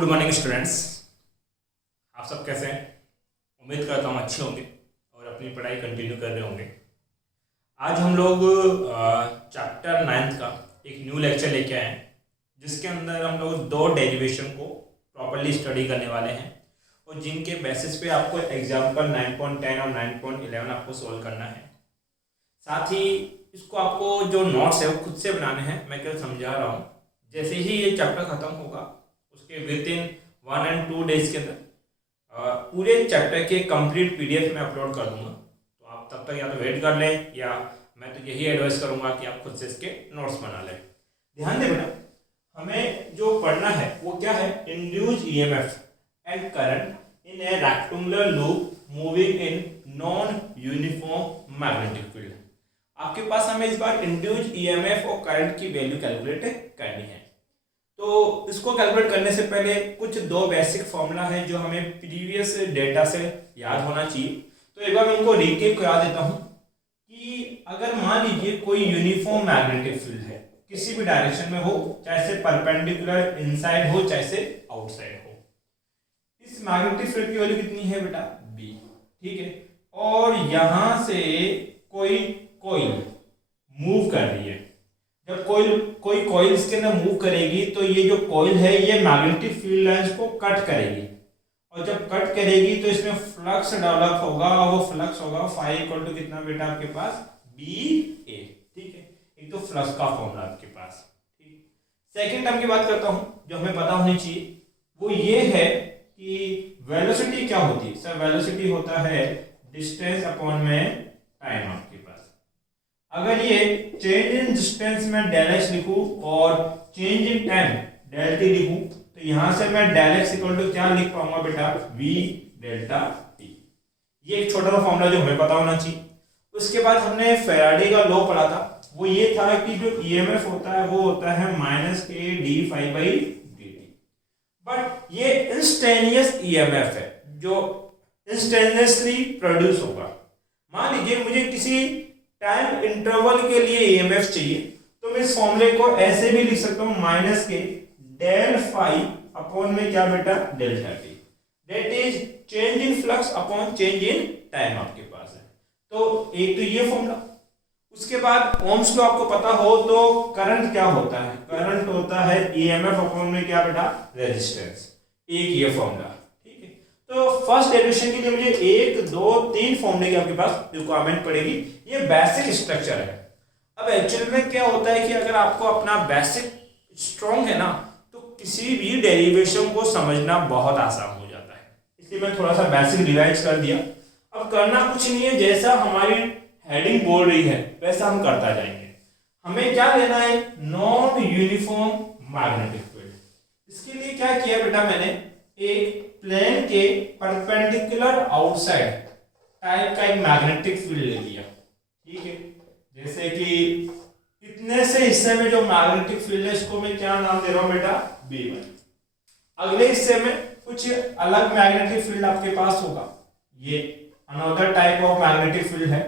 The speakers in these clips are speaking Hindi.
Good morning students. आप सब कैसे हैं? उम्मीद करता हूँ अच्छे होंगे और अपनी पढ़ाई कंटिन्यू कर रहे होंगे। आज हम लोग चैप्टर 9 का एक न्यू लेक्चर लेके आए हैं, जिसके अंदर हम लोग दो डेरिवेशन को प्रॉपर्ली स्टडी करने वाले हैं और जिनके बेसिस पे आपको एग्जाम्पल 9.10 और 9.11 आपको सोल्व करना है। साथ ही इसको आपको जो नोट्स है वो खुद से बनाने हैं। मैं कल समझा रहा हूँ, जैसे ही ये चैप्टर ख़त्म होगा उसके विद इन 1 और 2 डेज के अंदर पूरे चैप्टर के कंप्लीट पीडीएफ में अपलोड कर दूंगा। तो आप तब तक या तो वेट कर लें या मैं तो यही एडवाइस करूंगा कि आप खुद से इसके नोट्स बना लें। ध्यान दें बेटा, हमें जो पढ़ना है वो क्या है? Induced EMF and current in A rectangular loop moving in non uniform magnetic field. आपके पास हमें इस बार इंड्यूस्ड ईएमएफ और करंट की वैल्यू कैलकुलेट करनी है। तो इसको कैलकुलेट करने से पहले कुछ दो बेसिक फॉर्मूला है जो हमें प्रीवियस डेटा से याद होना चाहिए। तो एक बार मैं उनको रीकेप करा देता हूँ कि अगर मान लीजिए कोई यूनिफॉर्म मैग्नेटिक फील्ड है, किसी भी डायरेक्शन में हो, चाहे से परपेंडिकुलर इनसाइड हो चाहे से आउटसाइड हो, इस मैग्नेटिक फील्ड की वैल्यू कितनी है बेटा? बी। ठीक है, और यहां से कोई कॉइल मूव कर रही है। जब कोई कॉइल इसके अंदर मूव करेगी तो ये जो कॉइल है ये मैग्नेटिक फील्ड लाइंस को कट करेगी, और जब कट करेगी तो इसमें फ्लक्स डेवलप होगा और वो फ्लक्स होगा फाई इक्वल टू कितना बेटा आपके पास? बी ए। ठीक है, एक तो फ्लक्स का फॉर्मूला आपके पास। ठीक, सेकंड टर्म की बात करता हूं जो हमें पता होनी चाहिए, वो ये है कि वेलोसिटी क्या होती है। सर वेलोसिटी होता है डिस्टेंस अपॉन में टाइम आपके पास। अगर ये चेंज इन डिस्टेंस में डेल एक्स लिखूं और change in time del T लिखूं तो यहां से मैं डेल एक्स इक्वल टू क्या लिख पाऊंगा बेटा? We delta T. ये एक छोटा सा फॉर्मूला जो हमें पता होना चाहिए। उसके बाद हमने फैराडे का लॉ पढ़ा था, वो ये था कि जो ईएमएफ होता है वो होता है माइनस के D phi by D T. But ये इंस्टेनियस ईएमएफ है जो इंस्टेनियसली प्रोड्यूस होगा। मान लीजिए मुझे किसी टाइम इंटरवल के लिए ईएमएफ चाहिए, तो मैं इस फॉर्मूले को ऐसे भी लिख सकता हूं माइनस के डेल फाई अपॉन में क्या बेटा? Delta T. That is change in flux upon change in time आपके पास है। तो एक तो ये फॉर्मूला। उसके बाद ओम्स लॉ आपको पता हो तो करंट क्या होता है? करंट होता है ईएमएफ अपॉन में क्या बेटा? रेजिस्टेंस। एक ये फॉर्मूला। तो फर्स्ट डेरिवेशन के लिए मुझे 1, 2, 3 फॉर्मूले की आपके पास रिक्वायरमेंट पड़ेगी। ये बेसिक स्ट्रक्चर है। अब एक्चुअल में क्या होता है कि अगर आपको अपना बेसिक स्ट्रॉन्ग है ना तो किसी भी डेरिवेशन को समझना बहुत आसान हो जाता है। इसलिए मैं थोड़ा सा बेसिक रिवाइज कर दिया। अब करना कुछ नहीं है, जैसा हमारी हेडिंग बोल रही है वैसा हम करता जाएंगे। हमें क्या लेना है? Non uniform magnetic field. इसके लिए क्या किया बेटा मैंने? एक प्लेन के परपेंडिकुलर आउटसाइड टाइप का एक मैग्नेटिक फील्ड ले लिया। ठीक है, जैसे कि इतने से हिस्से में जो मैग्नेटिक फील्ड है इसको मैं क्या नाम दे रहा हूं बेटा? B1। अगले हिस्से में कुछ अलग मैग्नेटिक फील्ड आपके पास होगा, ये another type of magnetic field है।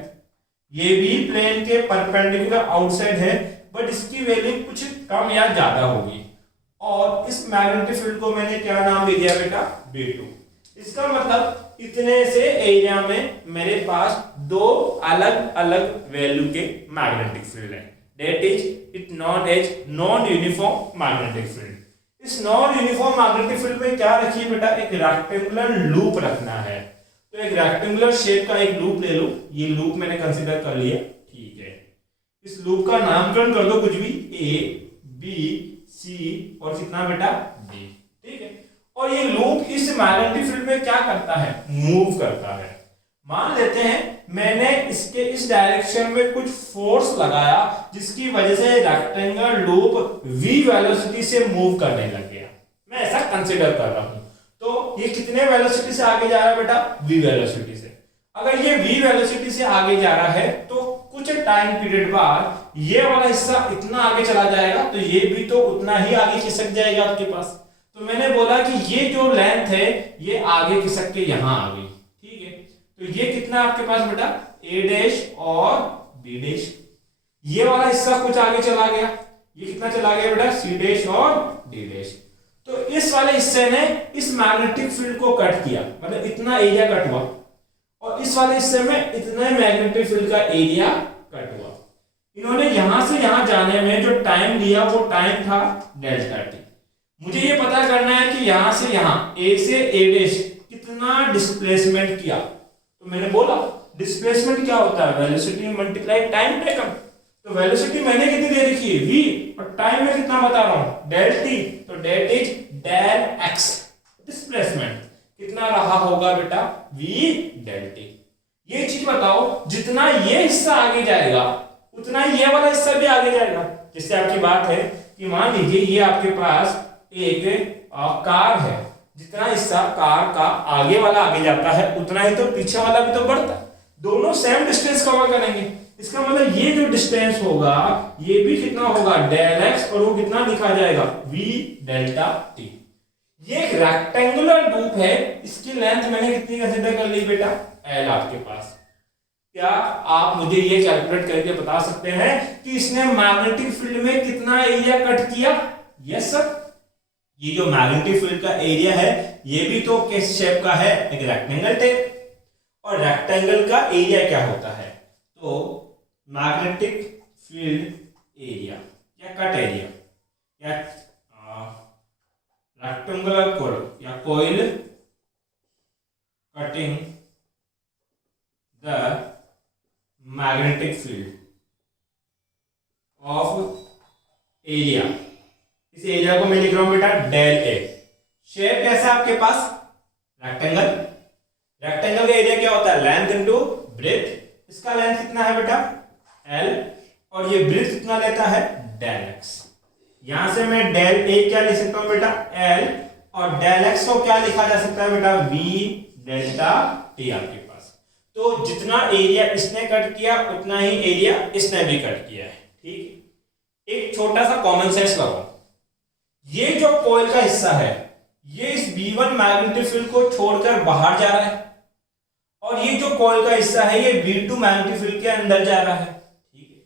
ये भी प्लेन के परपेंडिकुलर आउटसाइड है, बट इसकी वैल्यू कुछ कम या ज्यादा होगी। और इस मैग्नेटिक फील्ड को मैंने क्या नाम दे दिया बेटा? B2। इसका मतलब इतने से एरिया में मेरे पास दो अलग अलग वैल्यू के मैग्नेटिक फील्ड है। That is it non as non uniform magnetic field. इस नॉन यूनिफॉर्म मैग्नेटिक फील्ड में क्या रखिए बेटा? एक रेक्टेंगुलर लूप रखना है। तो एक रेक्टेंगुलर शेप का एक लूप ले लो। ये लूप मैंने कंसीडर कर लिया। ठीक है, इस लूप का नामकरण कर दो कुछ भी, A, B, C और कितना बेटा? D। ठीक है, और ये लूप इस मैग्नेटिक फील्ड में क्या करता है? मूव करता है। मान लेते हैं मैंने इसके इस डायरेक्शन में कुछ फोर्स लगाया जिसकी वजह से रेक्टेंगुलर लूप v वेलोसिटी से मूव करने लग गया। मैं ऐसा कंसीडर कर रहा हूं। तो ये कितने वेलोसिटी से आगे जा रहा है बेटा? v वेलोसिटी से। अगर ये v वेलोसिटी से आगे जा रहा है तो कुछ टाइम पीरियड बाद ये वाला हिस्सा इतना आगे चला जाएगा तो ये भी तो उतना ही आगे खिसक जाएगा आपके पास। तो मैंने बोला कि ये जो लेंथ है ये आगे खिसक के यहां आ गई। ठीक है, तो ये कितना आपके पास बेटा? A डैश और B डैश। ये वाला हिस्सा कुछ आगे चला गया, ये कितना चला गया बेटा? C डैश और D डैश। तो इस वाले हिस्से ने इस मैग्नेटिक फील्ड को कट किया, मतलब इतना एरिया कट हुआ, और इस वाले हिस्से में इतना मैग्नेटिक फील्ड का एरिया कट हुआ। इन्होंने यहां से यहां जाने में जो टाइम लिया वो टाइम था डेल्टा टी। मुझे ये पता करना है कि यहां से यहां ए से ए डैश कितना डिस्प्लेसमेंट किया। तो मैंने बोला डिस्प्लेसमेंट क्या होता है, वेलोसिटी मल्टीप्लाई टाइम टेकन। तो वेलोसिटी मैंने कितनी दे रखी है v, और टाइम में कितना बता रहा हूं डेल टी, तो that is del X. Displacement कितना रहा होगा बेटा v डेल टी। ये चीज बताओ, जितना ये हिस्सा आगे जाएगा उतना ये वाला हिस्सा भी आगे जाएगा। जिससे आपकी बात है कि मान लीजिए ये आपके पास एक कार है, जितना हिस्सा कार का आगे वाला आगे जाता है उतना ही तो पीछे वाला भी तो बढ़ता है, दोनों सेम डिस्टेंस कवर करेंगे। इसका मतलब ये जो डिस्टेंस होगा ये भी कितना होगा डेल एक्स, और वो कितना लिखा जाएगा v डेल्टा टी। ये एक रेक्टेंगुलर लूप है, इसकी लेंथ मैंने कितनी कंसीडर कर ली बेटा l आपके पास। क्या आप मुझे ये कैलकुलेट करके बता सकते हैं कि इसने मैग्नेटिक फील्ड में कितना एरिया कट किया? यस सर, ये जो मैग्नेटिक फील्ड का एरिया है ये भी तो किस शेप का है, एक रेक्टेंगल टाइप। और रेक्टेंगल का एरिया क्या होता है, तो मैग्नेटिक फील्ड एरिया या कट एरिया या रेक्टेंगुलर कोइल या coil cutting the magnetic field of area. इस एरिया को मैं लिख रहा हूं बेटा डेल ए। शेप कैसा है आपके पास रेक्टेंगल। रेक्टेंगल का एरिया क्या होता है लेंथ इनटू ब्रेथ। इसका लेंथ कितना है बेटा l, और ये ब्रेथ कितना लेता है डेल x। यहां से मैं डेल a क्या लिख सकता हूं बेटा l, और डेल x को क्या लिखा जा सकता है बेटा v डेल्टा t आपके पास। तो जितना एरिया इसने कट किया उतना ही एरिया इसने भी कट किया है। ठीक, एक छोटा सा कॉमन सेंस लगाओ, ये जो कॉइल का हिस्सा है ये इस v1 मैग्नेटिक फील्ड को छोड़कर बाहर जा रहा है, और ये जो कॉइल का हिस्सा है ये v2 मैग्नेटिक फील्ड के अंदर जा रहा है। ठीक है,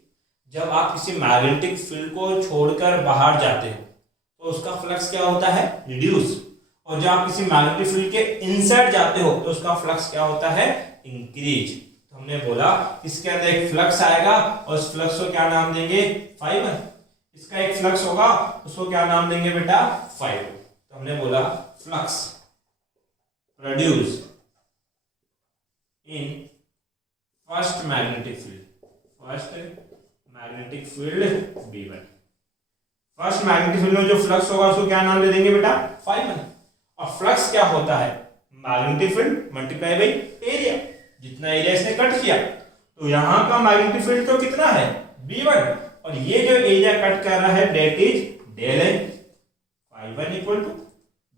जब आप किसी मैग्नेटिक फील्ड को छोड़कर बाहर जाते हो तो उसका फ्लक्स क्या होता है रिड्यूस, और जब आप किसी मैग्नेटिक फील्ड के इनसाइड जाते हो तो उसका फ्लक्स क्या होता है इंक्रीज। तो हमने बोला इसके अंदर एक फ्लक्स आएगा और उस फ्लक्स को क्या नाम देंगे फाइबर। इसका एक फ्लक्स होगा उसको क्या नाम देंगे बेटा फाइबर। तो हमने बोला flux produce in first magnetic field v1। First magnetic field में जो फ्लक्स होगा उसको क्या नाम दे देंगे बेटा फाइबर। और फ्लक्स क्या होता है magnetic field multiply by area. जितना एरिया इसने कट किया तो यहां का मैग्नेटिक फील्ड तो कितना है v1, और ये जो एरिया कट कर रहा है that is del A. Phi B equal to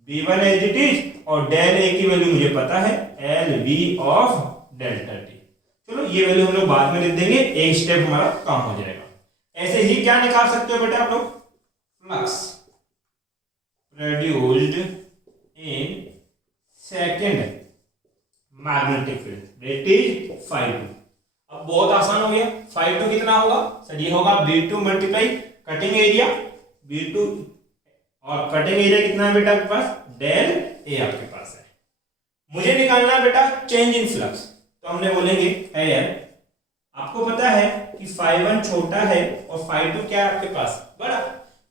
v1 as it is, और डेल ए की वैल्यू मुझे पता है L V of delta T. चलो ये वैल्यू हम लोग बाद में लिख देंगे, एक स्टेप हमारा काम हो जाएगा। ऐसे ही क्या निकाल सकते हो बेटा आप लोग flux produced in second magnetic field that is phi2। अब बहुत आसान हो गया, phi2 कितना होगा सर ये होगा v2 multiply cutting area v2, और कटिंग एरिया कितना है बेटा आपके पास डेल ए आपके पास है। मुझे निकालना है बेटा चेंज इन फ्लक्स। तो हमने बोलेंगे है यार आपको पता है कि phi1 छोटा है और phi2 क्या है आपके पास बड़ा,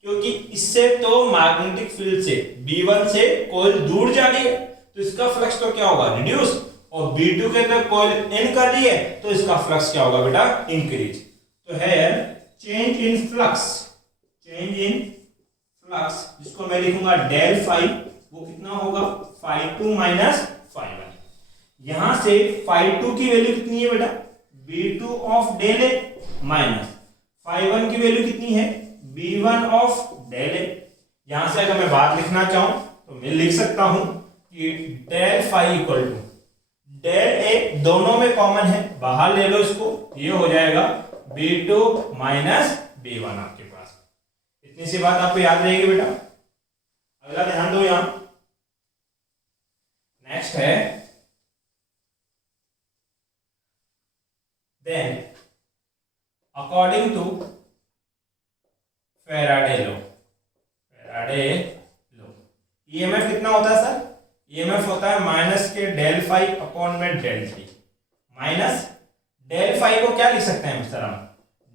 क्योंकि इससे तो मैग्नेटिक फील्ड से v1 से कोई दूर जा रही है तो इसका फ्लक्स तो क्या होगा रिड्यूस, और v2 के अंदर कोई इन कर रही है तो इसका फ्लक्स क्या होगा बेटा इंक्रीज। तो है चेंज इन फ्लक्स, जिसको मैं लिखूंगा डेल फाई, वो कितना होगा phi2 माइनस phi1। यहां से phi2 की वैल्यू कितनी है बेटा v2 of del A, minus phi1 की वैल्यू कितनी है v1 ऑफ डेल ए। यहां से अगर मैं बात लिखना चाहूं तो मैं लिख सकता हूं कि del phi equal to del A, दोनों में कॉमन है बाहर ले लो इसको, ये हो जाएगा v2 माइनस v1 आपके पास। इतनी सी बात आपको याद रहेगी बेटा। अगला ध्यान दो यहां, नेक्स्ट है then according to Faraday law, EMF कितना होता है सर? ईएमएफ होता है माइनस के डेल फाई अपॉन में del T. Minus del phi को क्या लिख सकते हैं सर हम?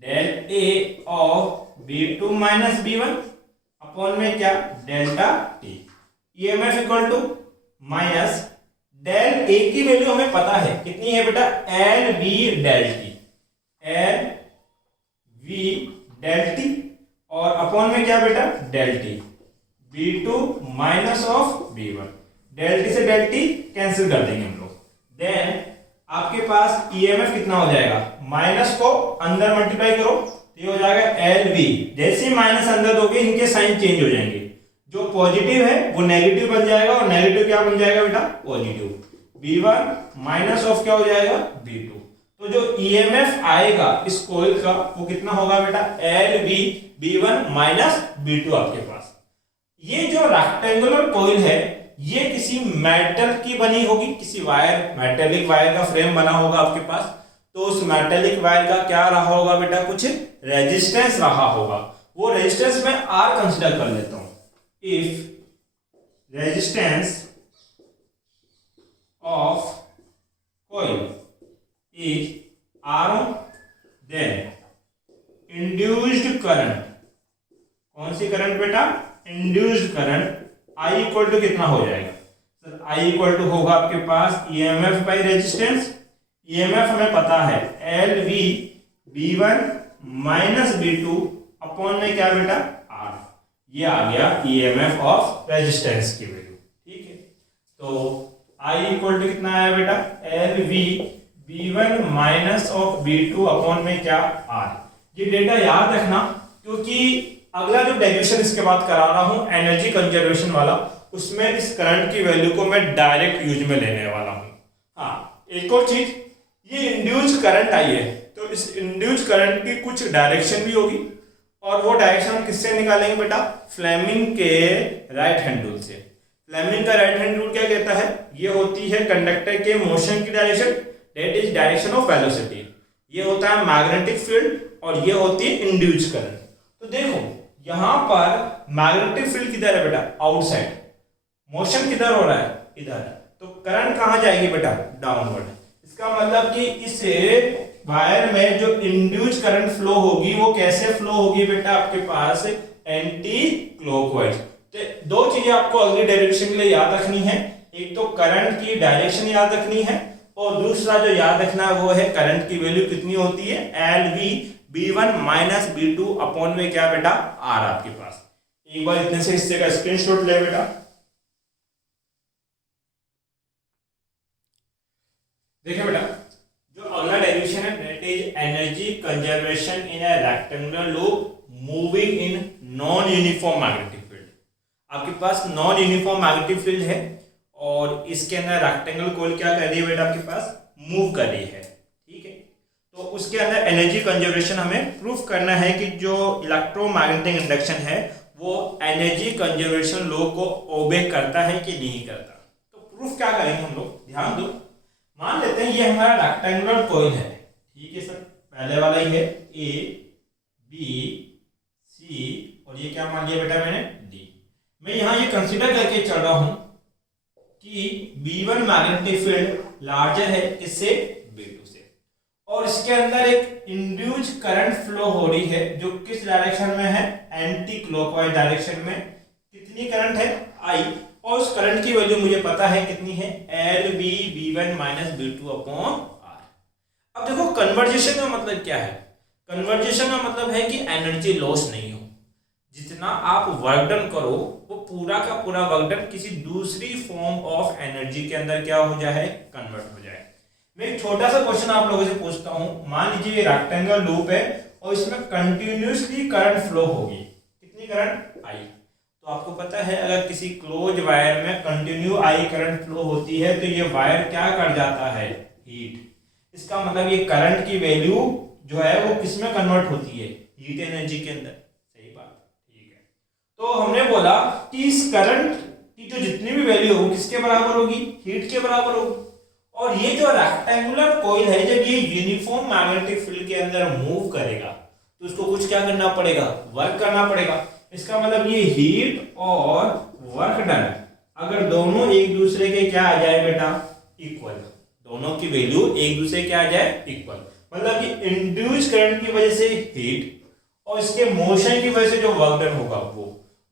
Del A of B2 minus B1 upon में क्या? Delta T. EMF equal to minus del A की वैल्यू हमें पता है कितनी है बेटा? L V del T, L V del T, और अपॉन में क्या बेटा? Del T. B2 minus of B1, del T से डेल टी कैंसिल कर देंगे हम लोग। देन आपके पास ईएमएफ कितना हो जाएगा? माइनस को अंदर मल्टीप्लाई करो तो ये हो जाएगा एल वी। जैसे ही माइनस अंदर दोगे इनके साइन चेंज हो जाएंगे, जो पॉजिटिव है वो नेगेटिव बन जाएगा और नेगेटिव क्या बन जाएगा बेटा? पॉजिटिव। B1 माइनस ऑफ क्या हो जाएगा? B2। तो जो ईएमएफ आएगा इस कॉइल का वो कितना होगा बेटा? L we B1 minus B2 आपके पास। ये जो रेक्टेंगुलर कॉइल है ये किसी मेटल की बनी होगी, किसी वायर, मेटेलिक वायर का फ्रेम बना होगा आपके पास। तो उस मेटेलिक वायर का क्या रहा होगा बेटा? कुछ रेजिस्टेंस रहा होगा। वो रेजिस्टेंस मैं R कंसीडर कर लेता हूं। If resistance of coil is R, then induced current, कौन सी करंट बेटा? Induced current I equal to कितना हो जाएगा सर? I इक्वल टू होगा आपके पास EMF बाई रेजिस्टेंस। EMF हमें पता है L we B1 minus B2 upon में क्या बेटा? R। ये आ गया EMF ऑफ रेजिस्टेंस की वैल्यू। ठीक है, तो I इक्वल टू कितना आया बेटा? L we B1 minus of B2 upon में क्या? R। ये डेटा याद रखना क्योंकि अगला जो डेरिवेशन इसके बाद करा रहा हूं एनर्जी कंजर्वेशन वाला, उसमें इस करंट की वैल्यू को मैं डायरेक्ट यूज में लेने वाला हूं। हाँ, एक और चीज, ये इंड्यूस्ड करंट आई है तो इस इंड्यूस्ड करंट की कुछ डायरेक्शन भी होगी और वो डायरेक्शन हम किससे निकालेंगे बेटा? फ्लेमिंग के राइट हैंड रूल से। फ्लेमिंग का राइट हैंड रूल क्या कहता है? ये होती है कंडक्टर के मोशन की direction, that is direction of velocity. ये होता है मैग्नेटिक फील्ड और ये होती है इंड्यूस्ड करंट। तो देखो यहां पर मैग्नेटिक फील्ड किधर है बेटा? आउटसाइड। मोशन किधर हो रहा है? इधर। तो करंट कहां जाएगी बेटा? डाउनवर्ड। इसका मतलब कि इस वायर में जो इंड्यूस्ड करंट फ्लो होगी वो कैसे फ्लो होगी बेटा? आपके पास एंटी क्लॉकवाइज। तो दो चीजें आपको अगली डायरेक्शन के लिए याद रखनी है, एक तो करंट की डायरेक्शन याद रखनी है और दूसरा जो याद रखना है वो है करंट की वैल्यू कितनी होती है? L we B1 minus B2 upon में क्या बेटा? R आपके पास। एक बार इतने से हिस्से का स्क्रीनशॉट ले बेटा। देखिए बेटा, जो अगला डेरिवेशन है that is energy conservation in a rectangular loop moving in non uniform magnetic field. आपके पास नॉन यूनिफॉर्म मैग्नेटिक फील्ड है और इसके अंदर रेक्टेंगल कॉइल क्या कर रही है बेटा? आपके पास मूव कर रही है। ठीक है, तो उसके अंदर एनर्जी कंजर्वेशन हमें प्रूफ करना है कि जो इलेक्ट्रोमैग्नेटिक इंडक्शन है वो एनर्जी कंजर्वेशन लॉ को ओबे करता है कि नहीं करता। तो प्रूफ क्या करेंगे हम लोग? ध्यान दो, मान लेते हैं ये हमारा रेक्टेंगुलर कॉइल है। ठीक है सर, पहले वाला ही है A B C और ये क्या मान लिया बेटा मैंने? D। मैं यहाँ ये कंसीडर करके चल रहा हूं कि B1 मैग्नेटिक फील्ड लार्जर है इससे B2 से, और इसके अंदर एक इंड्यूस्ड करंट फ्लो हो रही है जो किस डायरेक्शन में है? एंटी क्लॉकवाइज डायरेक्शन में। कितनी करंट है? I, और उस करंट की वैल्यू मुझे पता है कितनी है? L B B1 minus B2 upon R। अब देखो कन्वर्जेशन का मतलब क्या है? कन्वर्जेशन का मतलब है कि एनर्जी लॉस नहीं हो। जितना आप वर्क डन करो वो पूरा का पूरा वर्क डन किसी दूसरी फॉर्म ऑफ एनर्जी के अंदर क्या हो जाए? कन्वर्ट हो जाए। मैं एक छोटा सा क्वेश्चन आप लोगों से पूछता हूं। मान लीजिए ये रेक्टेंगुलर लूप है और इसमें कंटिन्यूअसली करंट फ्लो होगी। कितनी करंट? I। तो आपको पता है अगर किसी क्लोज वायर में कंटिन्यू I करंट फ्लो होती है तो ये वायर क्या कर जाता है? हीट। इसका मतलब ये करंट की वैल्यू जो है वो किसमें कन्वर्ट होती है? हीट एनर्जी के अंदर। सही बात, ठीक है। तो हमने बोला कि इस करंट की जो जितनी भी वैल्यू होगी किसके बराबर होगी? हीट के बराबर होगी। और ये जो रेक्टेंगुलर कॉइल है जब ये यूनिफॉर्म मैग्नेटिक फील्ड के अंदर मूव करेगा तो उसको कुछ क्या करना पड़ेगा? वर्क करना पड़ेगा। इसका मतलब ये हीट और वर्क डन अगर दोनों एक दूसरे के क्या आ जाए बेटा, इक्वल, दोनों की वैल्यू एक दूसरे क्या आ जाए, इक्वल, मतलब कि इंड्यूस करंट की वजह से हीट और इसके मोशन की वजह से जो वर्क डन होगा वो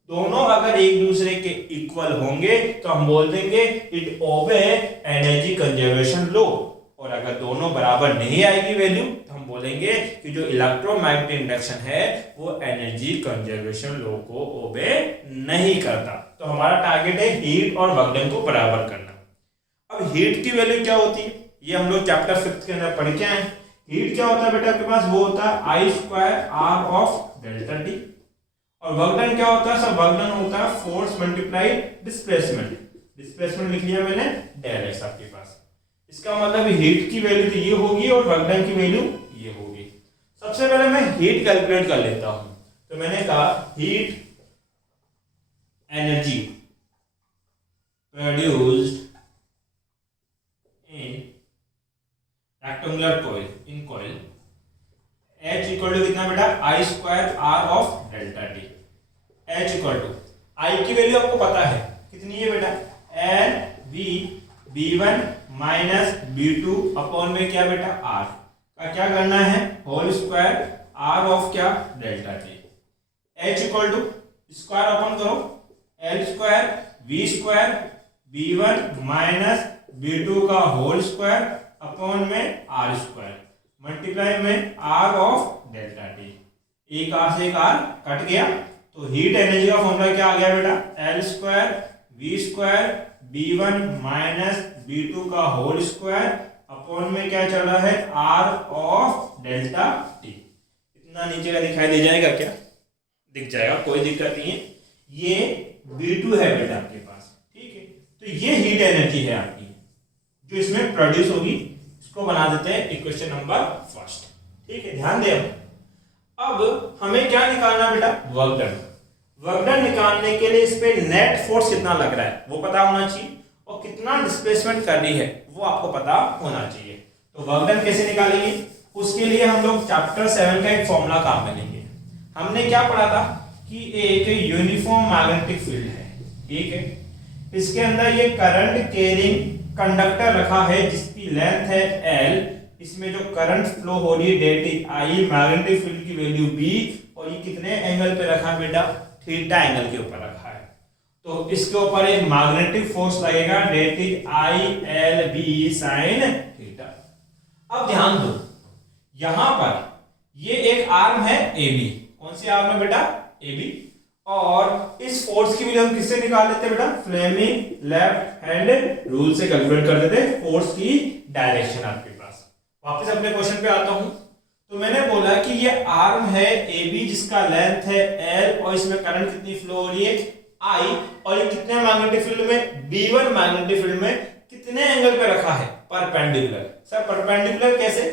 दोनों अगर एक दूसरे के इक्वल होंगे तो हम बोल देंगे इट ओबे एनर्जी कंजर्वेशन लॉ। और अगर दोनों बराबर नहीं आएगी वैल्यू तो हम बोलेंगे कि जो इलेक्ट्रोमैग्नेटिक इंडक्शन है वो एनर्जी कंजर्वेशन लॉ को ओबे नहीं करता। तो हमारा टारगेट है हीट और वर्क डन को बराबर करना। अब हीट की वैल्यू क्या होती है, ये हम लोग चैप्टर 5 के अंदर पढ़ के आए। हीट क्या होता है बेटा आपके पास, वो होता है I square R of delta T. और वर्क डन क्या होता है सर, वर्क डन होता है फोर्स मल्टीप्लाई डिस्प्लेसमेंट। डिस्प्लेसमेंट लिख लिया मैंने डेल एक्स आपके पास। इसका मतलब हीट की वैल्यू तो ये होगी और वर्क डन की वैल्यू ये होगी। सबसे पहले मैं हीट कैलकुलेट कर लेता हूं। तो मैंने कहा heat energy produced in rectangular coil, in coil H equal to कितना बेटा, I square R of delta T. H equal to I की वैल्यू आपको पता है कितनी है बेटा, L B B1 minus B2 upon में क्या बेटा R का क्या करना है, होल स्क्वायर R ऑफ क्या delta T. H equal to square upon करो L square V square B1 minus B2 का होल स्क्वायर अपॉन में R स्क्वायर मल्टीप्लाई में R ऑफ डेल्टा टी। एक R से एक R कट गया तो हीट एनर्जी का फॉर्मूला क्या आ गया बेटा, L square V square B1 minus B2 का होल स्क्वायर अपॉन में क्या चल रहा है, R ऑफ डेल्टा टी। इतना नीचे का दिखाई दे जाएगा क्या, दिख जाएगा, कोई दिक्कत नहीं है। ये B2 है बेटा आपके पास, ठीक है। तो ये हीट एनर्जी है आपकी जो इसमें प्रोड्यूस होगी। इसको बना देते हैं इक्वेशन नंबर फर्स्ट, ठीक है, ध्यान दें। अब हमें क्या निकालना बेटा, वर्क डन। वर्क डन निकालने के लिए इस पे नेट फोर्स कितना लग रहा है वो पता होना चाहिए और कितना डिस्प्लेसमेंट करनी है वो आपको पता होना चाहिए। तो वर्क डन कैसे निकालेंगे, उसके लिए हम लोग चैप्टर 7 का एक फॉर्मूला काम में लेंगे। हमने क्या पढ़ा था कि एक यूनिफॉर्म मैग्नेटिक फील्ड है, ठीक है, इसके अंदर ये करंट कैरिंग कंडक्टर रखा है जिसकी लेंथ है L, इसमें जो करंट फ्लो हो रही है that is I, magnetic field की वैल्यू B, और ये कितने एंगल पे रखा है बेटा, थीटा एंगल के ऊपर रखा है। तो इसके ऊपर एक मैग्नेटिक फोर्स लगेगा that is ILB sin theta. अब ध्यान दो यहां पर ये एक आर्म है AB, कौन सी आर्म है बेटा, AB, और इस फोर्स की वैल्यू हम किससे निकाल लेते हैं बेटा, फ्लेमिंग लेफ्ट हैंड रूल से कैलकुलेट कर देते हैं फोर्स की डायरेक्शन आपके पास। वापस अपने क्वेश्चन पे आता हूं। तो मैंने बोला कि ये आर्म है AB जिसका लेंथ है L और इसमें करंट कितनी फ्लो हो रही है I, और ये कितने मैग्नेटिक फील्ड में, B1 मैग्नेटिक फील्ड में कितने एंगल पे रखा है, परपेंडिकुलर। सर परपेंडिकुलर कैसे,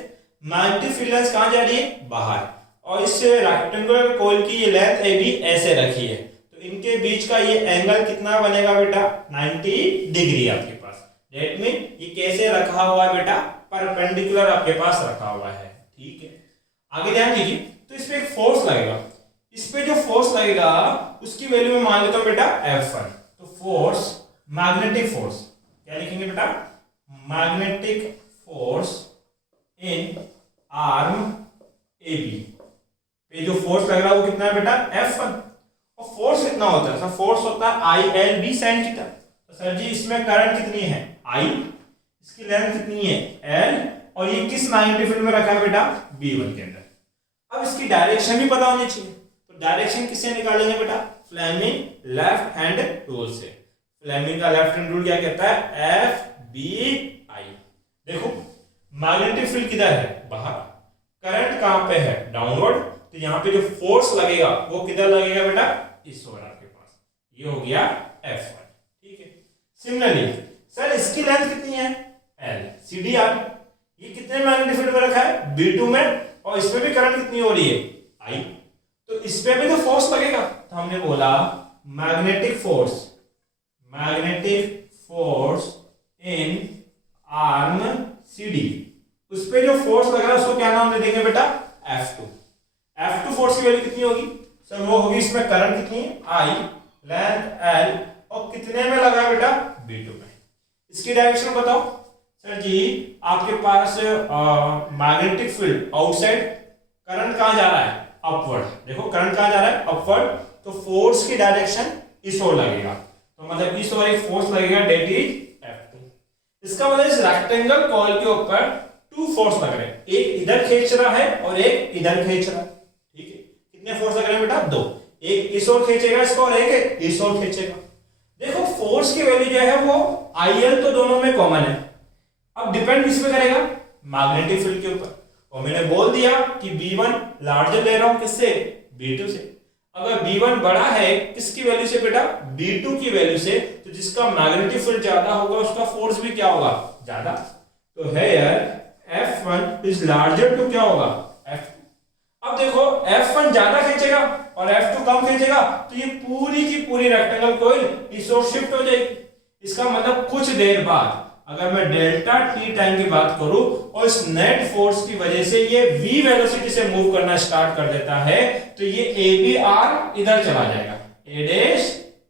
मैग्नेटिक फील्ड कहां जा रही है, बाहर, और इस रेक्टेंगुलर कॉइल की ये लेंथ AB ऐसे रखी है तो इनके बीच का ये एंगल कितना बनेगा बेटा, 90 डिग्री आपके पास। दैट मीन ये कैसे रखा हुआ है बेटा, परपेंडिकुलर आपके पास रखा हुआ है, ठीक है। आगे ध्यान दीजिए, तो इस पे एक फोर्स लगेगा, इस पे जो फोर्स लगेगा उसकी वैल्यू में मान लेता हूं बेटा F1। तो फोर्स, मैग्नेटिक फोर्स क्या लिखेंगे बेटा, magnetic force in arm AB पे जो फोर्स लग रहा है वो कितना है बेटा, F1। और फोर्स कितना होता है सर, फोर्स होता है ILB sin थीटा। तो सर जी इसमें करंट कितनी है I, इसकी लेंथ कितनी है L, और ये किस मैग्नेटिक फील्ड में रखा है बेटा, B1 के अंदर। अब इसकी डायरेक्शन भी पता होनी चाहिए, तो डायरेक्शन किससे निकालेंगे बेटा, फ्लेमिंग लेफ्ट हैंड रूल से। फ्लेमिंग का लेफ्ट हैंड रूल क्या कहता है, FBI। देखो मैग्नेटिक फील्ड किधर है, बाहर, करंट कहां पे है, डाउनवर्ड, तो यहाँ पे जो फोर्स लगेगा वो किधर लगेगा बेटा, इस ओर आपके पास, ये हो गया F1, ठीक है। सिमिलरली सर इसकी लेंथ कितनी है L, CDR, ये कितने मैग्नेटिक फील्ड में रखा है, B2 में, और इसमें भी करंट कितनी हो रही है I, तो इस पे भी तो फोर्स लगेगा। तो हमने बोला magnetic force in arm CD, उस पे जो फोर्स लग रहा है उसको क्या नाम दे देंगे बेटा, F2 फोर्स की वैल्यू कितनी होगी सर, वो होगी इसमें करंट कितनी है I, लेंथ L, और कितने में लगा है बेटा, B2 में। इसकी डायरेक्शन बताओ सर जी। आपके पास मैग्नेटिक फील्ड आउटसाइड, करंट कहाँ जा रहा है? अपवर्ड। देखो करंट कहाँ जा रहा है? अपवर्ड। तो फोर्स की डायरेक्शन इस ओर लगेगा, तो मतलब इस ओर एक फोर्स लगेगा, डेट इज F2। इसका मतलब इस रेक्टेंगल कॉइल के ऊपर 2 फोर्स लग रहे हैं, एक इधर खींच रहा है और एक इधर खींच रहा है। ठीक है, कितने फोर्स लग रहे हैं बेटा? 2। एक इस ओर खींचेगा इसको और एक इस ओर खींचेगा। देखो फोर्स की वैल्यू जो है वो IL तो दोनों में कॉमन है। अब डिपेंड किस पे करेगा? मैग्नेटिक फील्ड के ऊपर। और मैंने बोल दिया कि B1 लार्जर ले रहा हूं किससे? B2 से। अगर B1 बड़ा है किसकी वैल्यू से बेटा? B2 की वैल्यू से। तो जिसका मैग्नेटिक फील्ड ज्यादा होगा उसका फोर्स भी क्या होगा? ज्यादा। तो है यार F1 इज लार्जर टू क्या होगा? F2। अब देखो F1 ज्यादा खींचेगा और F2 कम खींचेगा, तो ये पूरी की पूरी रेक्टेंगल कॉइल इस ओर शिफ्ट हो जाएगी। इसका मतलब कुछ देर बाद अगर मैं डेल्टा T टाइम की बात करूं और इस नेट फोर्स की वजह से ये V वेलोसिटी से मूव करना स्टार्ट कर देता है, तो ये ABR इधर चला जाएगा, A डैश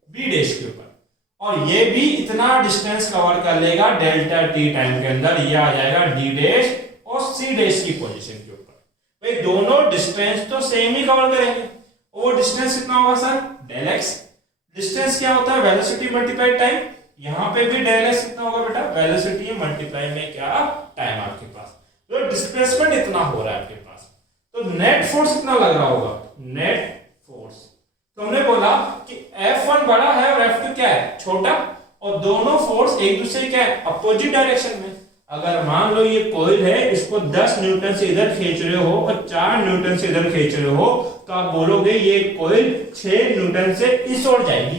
B डैश के ऊपर, और ये भी इतना डिस्टेंस कवर कर लेगा डेल्टा T टाइम के अंदर। ये आ जाएगा D डैश और C डैश की पोजीशन के ऊपर। भाई दोनों डिस्टेंस तो सेम ही कवर करेंगे। वो डिस्टेंस कितना होगा सर? Del x। डिस्टेंस क्या होता है? Velocity multiply time. यहां पे भी डेल x कितना होगा बेटा? वेलोसिटी मल्टीप्लाई में क्या? टाइम आपके पास। तो डिस्प्लेसमेंट इतना हो रहा है आपके पास, तो नेट फोर्स कितना लग रहा होगा? Net force. तो हमने बोला कि F1 बड़ा है और F2 क्या है? छोटा, और दोनों फोर्स एक दूसरे क्या है? अपोजिट डायरेक्शन में। अगर मान लो ये कॉइल है, इसको 10 न्यूटन से इधर खींच रहे हो और 4 न्यूटन से इधर खींच रहे हो, तो आप बोलोगे ये कॉइल 6 न्यूटन से इस ओर जाएगी।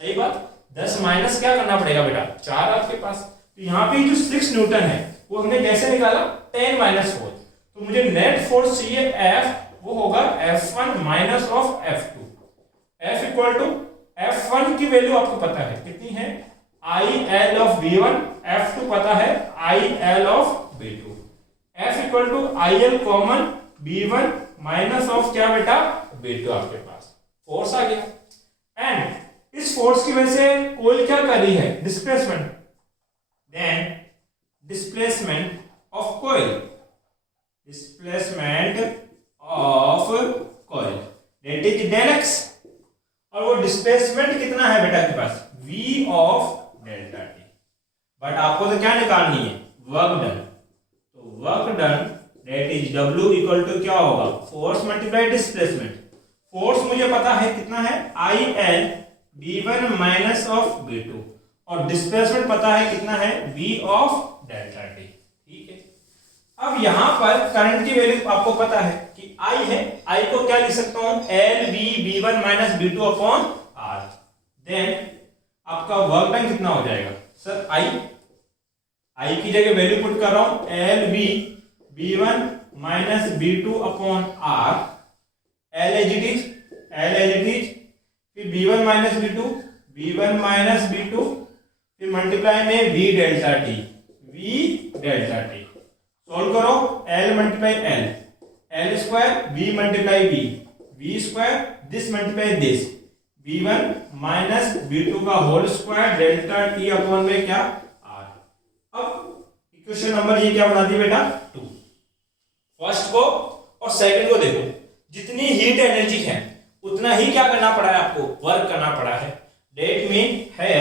सही बात। 10 माइनस क्या करना पड़ेगा बेटा? 4 आपके पास। तो यहाँ पे जो 6 न्यूटन है वो हमने कैसे निकाला? 10 माइनस 4। तो मुझे नेट फोर्स चाहिए F, वो होगा F1 minus of F2। F equal to F1 की वैल्यू आपको पता है कितनी है? IL of V1। F2 पता है IL of V2। F equal to IL common B1 minus of क्या बेटा? B2 आपके पास फोर्स आ गया। एंड इस फोर्स की वजह से कॉइल क्या कर रही है? Displacement. Then displacement of coil, displacement of coil that is del x। और वो डिस्प्लेसमेंट कितना है बेटा के पास? V of delta T। But आपको तो क्या निकालनी है? Work done. तो work done that is W equal to क्या होगा? Force multiply displacement. फोर्स मुझे पता है कितना है? IL B1 minus of B2, और डिस्प्लेसमेंट पता है कितना है? V of delta T। ठीक है, अब यहां पर करंट की वैल्यू आपको पता है कि I है। I को क्या लिख सकता हूं? LV B1 minus B2 upon R। Then आपका वर्क डन कितना हो जाएगा सर? I की जगह वैल्यू पुट कर रहा हूं LV B1 minus B2 upon R। L as it is, फिर B1 minus B2, B1 minus B2, फिर मल्टीप्लाई में V delta T, V delta T। Solve करो, L multiply L, L square, V multiply V, V square, this multiply this, B1 minus B2 का whole square delta T upon में क्या? R। अब इक्वेशन नंबर ये क्या बना दी बेटा? 2। फर्स्ट को और सेकंड को देखो, जितनी हीट एनर्जी है उतना ही क्या करना पड़ा है आपको? वर्क करना पड़ा है। डेट मीन है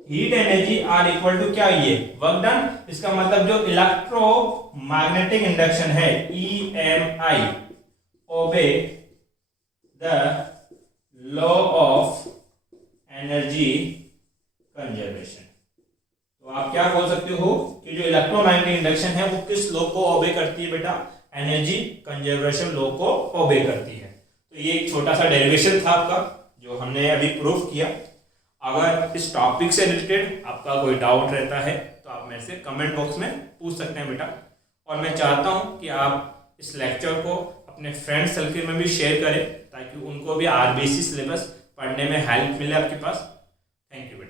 heat energy are equal to क्या? ये वर्क डन। इसका मतलब जो इलेक्ट्रोमैग्नेटिक इंडक्शन है EMI obey the law of energy conservation. तो आप क्या बोल सकते हो कि जो इलेक्ट्रोमैग्नेटिक इंडक्शन है वो किस लॉ को ओबे करती है बेटा? एनर्जी कंजर्वेशन लॉ को ओबे करती है। तो ये एक छोटा सा डेरिवेशन था आपका जो हमने अभी प्रूफ किया। अगर इस टॉपिक से रिलेटेड आपका कोई डाउट रहता है तो आप मेरे से कमेंट बॉक्स में पूछ सकते हैं बेटा। और मैं चाहता हूं कि आप इस लेक्चर को अपने फ्रेंड सर्कल में भी शेयर करें ताकि उनको भी RBC सिलेबस पढ़ने में हेल्प मिले आपके पास। Thank you.